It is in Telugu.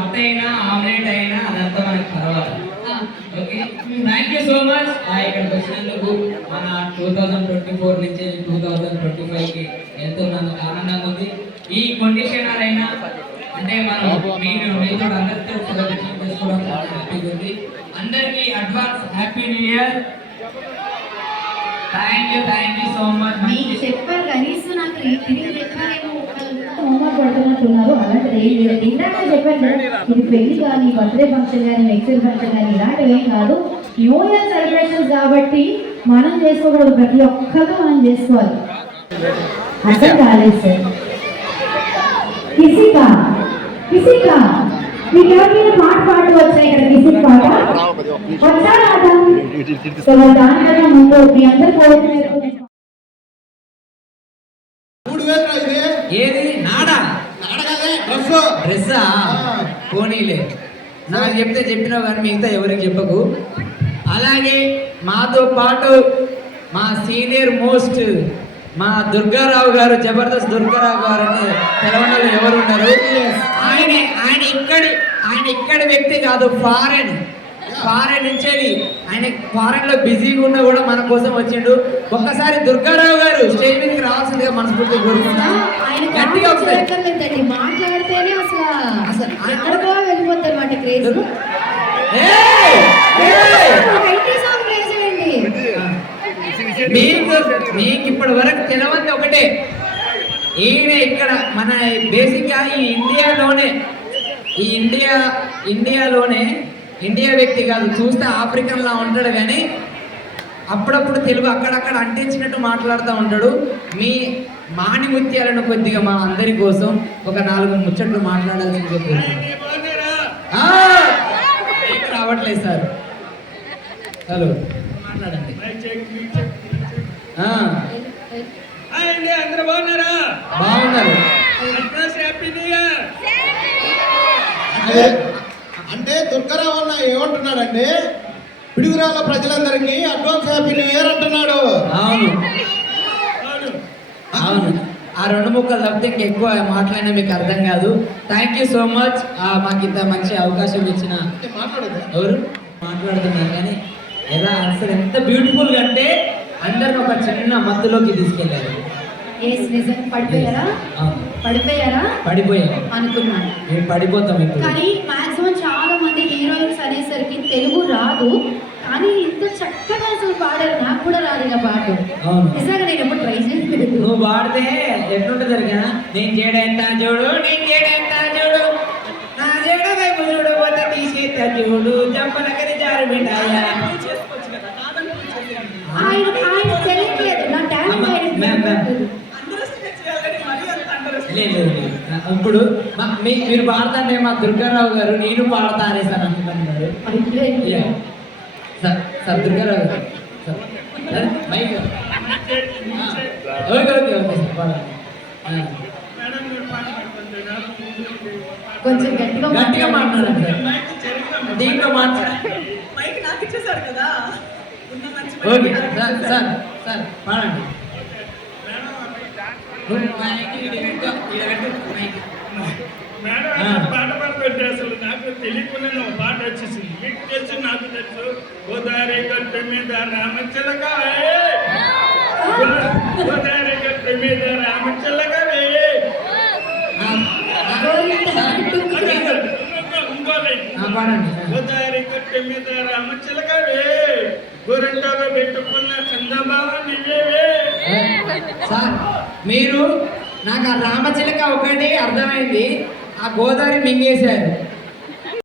మట్ అయినా ఆమ్లెట్ అయినా అదంతా మనకి పర్వాలి okay? Thank you so much ఇక్కడికి వచ్చినందుకు మన టూ థౌజండ్ ట్వంటీ ఫోర్ నుంచి టూ థౌజండ్ ట్వంటీ ఫైవ్కి వెళ్తున్నందుకు ఆనందంగా ఉంది. ఈ కండిషన్ అయినా అంటే మనం మీరు మీతో అందరితో సెలబ్రేషన్ చేసుకోవడం చాలా హ్యాపీగా ఉంది. అందరికీ advance happy new year thank you thank you so much చెప్పారు కనీసం నాకు తిరిగి చెప్పారేమో హోంవర్క్ పడుతున్నట్టున్నారు అలాంటిది ఏం లేదు ఇందాక చెప్పాను కదా, ఇది పెళ్ళి కానీ బర్త్డే ఫంక్షన్ కానీ మెక్సిల్ ఫంక్షన్ కానీ ఇలాంటివి ఏం కాదు. న్యూ ఇయర్ సెలబ్రేషన్స్ కాబట్టి మనం చేసుకోకూడదు. ప్రతి ఒక్కరు మనం చేసుకోవాలి. అర్థం కాలేదు సార్ కిసికా. కిసికా. మీకు ఎవరికైనా పాట పాటు వచ్చాయి ఇక్కడ కిసిక్ పాట? వచ్చా రాదా సో దానికన్నా ముందు మీ అందరు కోరుకునేది మూడు వేలు రా ఇది. ఏది? నాడా? డ్రెస్సా? పోనీలే. నాకు చెప్తే చెప్పినావు కానీ మిగతా ఎవరికి చెప్పకు. అలాగే మాతో పాటు మా సీనియర్ మోస్ట్ మా దుర్గారావు గారు జబర్దస్త్ దుర్గారావు గారు అంటే తెలంగాణలో ఎవరు ఉన్నారు ఆయన ఆయన ఇక్కడి ఆయన ఇక్కడి వ్యక్తి కాదు ఫారెన్. ఫారెన్ నుంచి ఆయన ఫారెన్లో బిజీగా ఉన్నా కూడా మన కోసం వచ్చిండు. ఒక్కసారి దుర్గారావు గారు స్టేజ్ మీదకి రావాల్సిందిగా మనస్ఫూర్తిగా గట్టిగా మాట్లాడితేనే అసలు అసలు ఎక్కడికో వెళ్ళిపోతారు మాట క్రేజ్. మీకు మీకు ఇప్పటి వరకు తెలవంది ఒకటే. ఈయన ఇక్కడ మన బేసిక్గా ఈ ఇండియాలోనే ఈ ఇండియా ఇండియాలోనే ఇండియా వ్యక్తి కాదు చూస్తే ఆఫ్రికన్ లా ఉంటాడు కానీ అప్పుడప్పుడు తెలుగు అక్కడక్కడ అంటించినట్టు మాట్లాడుతూ ఉంటాడు. మీ మాని ముత్యాలను కొద్దిగా మా అందరి కోసం ఒక నాలుగు ముచ్చట్లు! ఏం రావట్లేదు సార్. హలో. మాట్లాడండి. అందరూ బాగున్నారా? బాగున్నారు. Advance happy new year. అదే అంటే దుర్గారావు అన్న ఏమంటున్నాడంటే పిడుగురాల ప్రజలందరికీ అడ్వాన్స్ హ్యాపీ న్యూ ఇయర్ అంటున్నాడు. అవును. అవును అవును. ఆ రెండు ముక్కలు తప్పితే ఇంకెక్కువ మాట్లాడినా మీకు అర్థం కాదు. థ్యాంక్ యూ సో మచ్ మాకు ఇంత మంచి అవకాశం ఇచ్చిన అంటే మాట్లాడదు? ఎవరు? మాట్లాడుతున్నారు కానీ ఎలా? అసలు ఎంత బ్యూటిఫుల్గా అంటే అందరిని ఒక చిన్న మత్తులోకి తీసుకెళ్ళారు పడిపోయారా. పడిపోయారా? పడిపోయాం. అనుకున్నాను. మేము పడిపోతాం ఇప్పుడు. కానీ మాక్సిమం చాలా మంది హీరోయిన్స్ అనేసరికి తెలుగు రాదు కానీ ఇంత చక్కగా అసలు పాడారు. నాకు కూడా రాదు ఇలా పాట నిజంగా నేను ఎప్పుడు ట్రై చేయలేదు. నువ్వు వాడితే ఎట్లుంటుంది జరిగిన నేను చేయడంతా చూడు నేను చేయడంతా చూడు. నా జడ వైపు చూడు పోతే తీసేస్తా చూడు. జంపలకరి జారు బిడ్డాయా లేదు. లేదు. ఇప్పుడు మీరు పాడతానే మా దుర్గారావు గారు నేను పాడతా అనేసి అని అంటున్నారు అయ్యయ్యో. యా. సార్ సార్ దుర్గారావు గారు. Sir sir, mike. Okay okay okay sir పాడండి. ఆ, మేడం మీరు పాట పాడుతుంటే నాకు కొంచెం గట్టిగా గట్టిగా మాట్లాడండి సార్. దీంట్లో మాట్లాడండి మైక్ నాకు ఇచ్చేసారు కదా. ఉన్న మంచి okay mike sir sir sir పాడండి మేడం నువ్వు మైక్ ఈడ పెట్టు, ఈడ పెట్టు, మైక్. మేడం పాట పాడుతుంటే అసలు నాకు పాట వచ్చేసింది. మీకు తెలుసు నాకు తెలుసు. గోదావరి గట్టు మీద రామచిలక గోదావరి గట్టు మీద రామచిలక గోదావరి గట్టు మీద రామచిలకవే గోరంటాగా పెట్టుకున్న చందమామ సార్ మీరు నాకు ఆ రామచిలక ఒకటి అర్థమైంది. ఆ గోదావరి మింగేశారు.